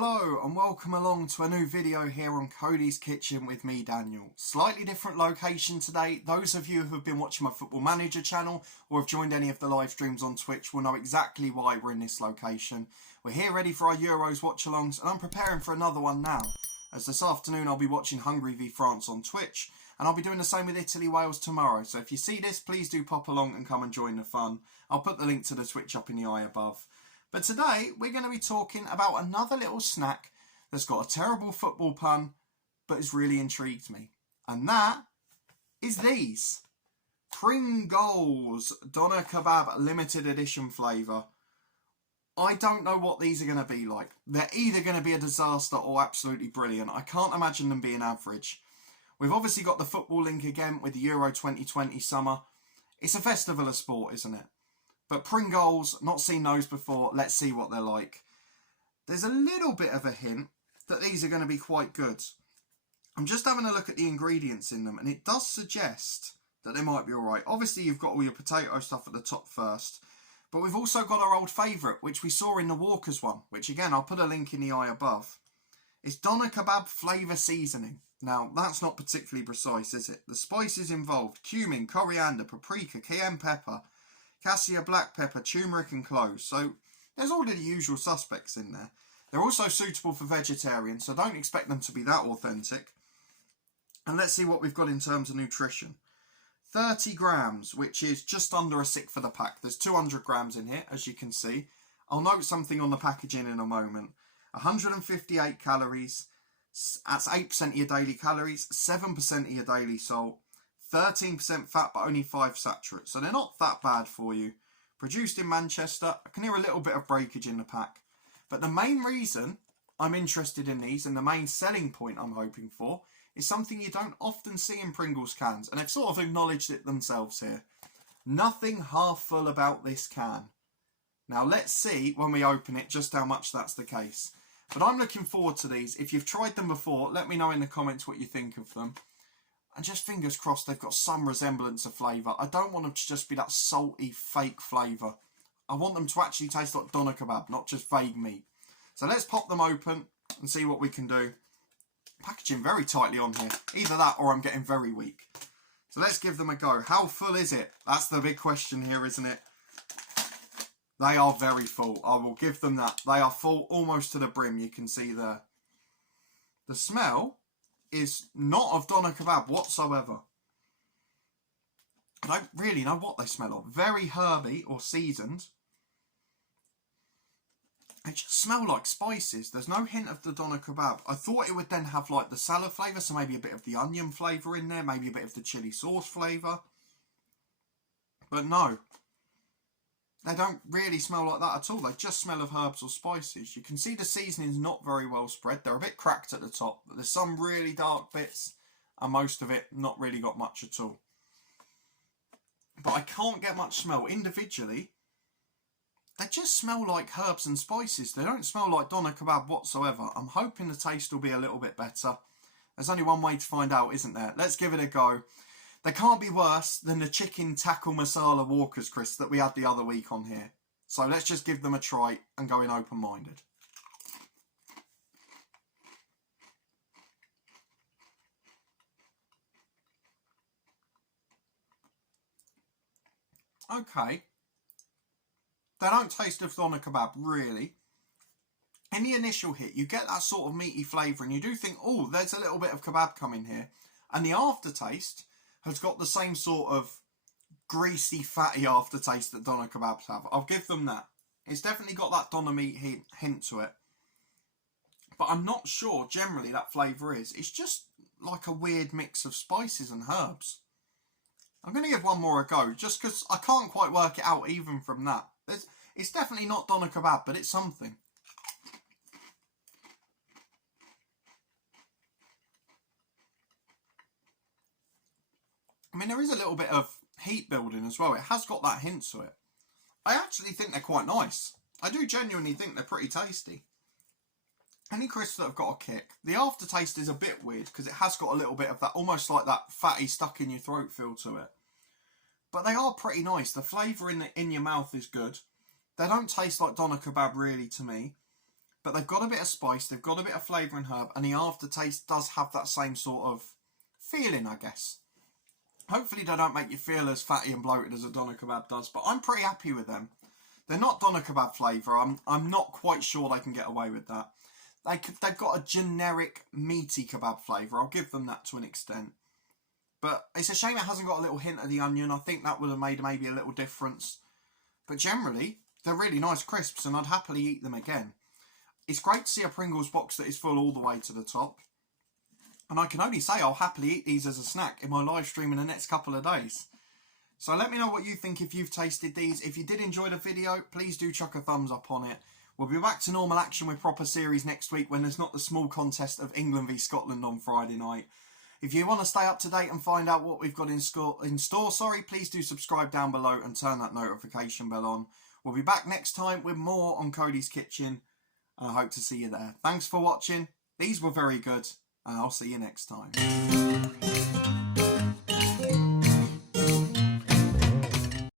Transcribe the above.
Hello and welcome along to a new video here on Coady's Kitchen with me, Daniel. Slightly different location today. Those of you who have been watching my Football Manager channel or have joined any of the live streams on Twitch will know exactly why we're in this location. We're here ready for our Euros watch-alongs and I'm preparing for another one now, as this afternoon I'll be watching Hungary v France on Twitch and I'll be doing the same with Italy-Wales tomorrow. So if you see this, please do pop along and come and join the fun. I'll put the link to the Twitch up in the eye above. But today, we're going to be talking about another little snack that's got a terrible football pun, but has really intrigued me. And that is these. Pringoooals Doner Kebab Limited Edition flavour. I don't know what these are going to be like. They're either going to be a disaster or absolutely brilliant. I can't imagine them being average. We've obviously got the football link again with the Euro 2020 summer. It's a festival of sport, isn't it? But Pringoooals, not seen those before, let's see what they're like. There's a little bit of a hint that these are going to be quite good. I'm just having a look at the ingredients in them and it does suggest that they might be alright. Obviously you've got all your potato stuff at the top first, but we've also got our old favourite, which we saw in the Walkers one, which again, I'll put a link in the eye above. It's Doner Kebab flavour seasoning. Now, that's not particularly precise, is it? The spices involved: cumin, coriander, paprika, cayenne pepper, cassia, black pepper, turmeric and cloves. So there's all the usual suspects in there. They're also suitable for vegetarians, so don't expect them to be that authentic. And let's see what we've got in terms of nutrition. 30 grams, which is just under a sixth for the pack. There's 200 grams in here, as you can see. I'll note something on the packaging in a moment. 158 calories. That's 8% of your daily calories, 7% of your daily salt. 13% fat, but only 5 saturates, so they're not that bad for you. Produced in Manchester. I can hear a little bit of breakage in the pack. But the main reason I'm interested in these, and the main selling point I'm hoping for, is something you don't often see in Pringles cans, and they've sort of acknowledged it themselves here. Nothing half full about this can. Now let's see, when we open it, just how much that's the case. But I'm looking forward to these. If you've tried them before, let me know in the comments what you think of them. And just fingers crossed they've got some resemblance of flavour. I don't want them to just be that salty, fake flavour. I want them to actually taste like doner kebab, not just vague meat. So let's pop them open and see what we can do. Packaging very tightly on here. Either that or I'm getting very weak. So let's give them a go. How full is it? That's the big question here, isn't it? They are very full. I will give them that. They are full almost to the brim, you can see there. The smell is not of doner kebab whatsoever. I don't really know what they smell of. Very herby or seasoned. They just smell like spices. There's no hint of the doner kebab. I thought it would then have like the salad flavour, so maybe a bit of the onion flavour in there, maybe a bit of the chilli sauce flavour. But no. They don't really smell like that at all. They just smell of herbs or spices. You can see the seasoning's not very well spread. They're a bit cracked at the top. But there's some really dark bits and most of it not really got much at all. But I can't get much smell. Individually, they just smell like herbs and spices. They don't smell like doner kebab whatsoever. I'm hoping the taste will be a little bit better. There's only one way to find out, isn't there? Let's give it a go. They can't be worse than the chicken tackle masala Walkers crisps that we had the other week on here. So let's just give them a try and go in open-minded. Okay. They don't taste of doner kebab, really. In the initial hit, you get that sort of meaty flavour and you do think, oh, there's a little bit of kebab coming here. And the aftertaste has got the same sort of greasy, fatty aftertaste that doner kebabs have. I'll give them that. It's definitely got that doner meat hint to it. But I'm not sure generally that flavour is. It's just like a weird mix of spices and herbs. I'm going to give one more a go, just because I can't quite work it out even from that. It's definitely not doner kebab, but it's something. I mean, there is a little bit of heat building as well. It has got that hint to it. I actually think they're quite nice. I do genuinely think they're pretty tasty. Any crisps that have got a kick. The aftertaste is a bit weird because it has got a little bit of that, almost like that fatty stuck in your throat feel to it. But they are pretty nice. The flavour in your mouth is good. They don't taste like doner kebab really to me. but they've got a bit of spice, they've got a bit of flavour and herb, and the aftertaste does have that same sort of feeling, I guess. Hopefully they don't make you feel as fatty and bloated as a doner kebab does, but I'm pretty happy with them. They're not doner kebab flavour. I'm not quite sure they can get away with that. They've got a generic meaty kebab flavour. I'll give them that to an extent. But it's a shame it hasn't got a little hint of the onion. I think that would have made maybe a little difference. But generally, they're really nice crisps, and I'd happily eat them again. It's great to see a Pringles box that is full all the way to the top. And I can only say I'll happily eat these as a snack in my live stream in the next couple of days. So let me know what you think if you've tasted these. If you did enjoy the video, please do chuck a thumbs up on it. We'll be back to normal action with proper series next week when there's not the small contest of England v Scotland on Friday night. If you want to stay up to date and find out what we've got in store, please do subscribe down below and turn that notification bell on. We'll be back next time with more on Coady's Kitchen, and I hope to see you there. Thanks for watching. These were very good, and I'll see you next time.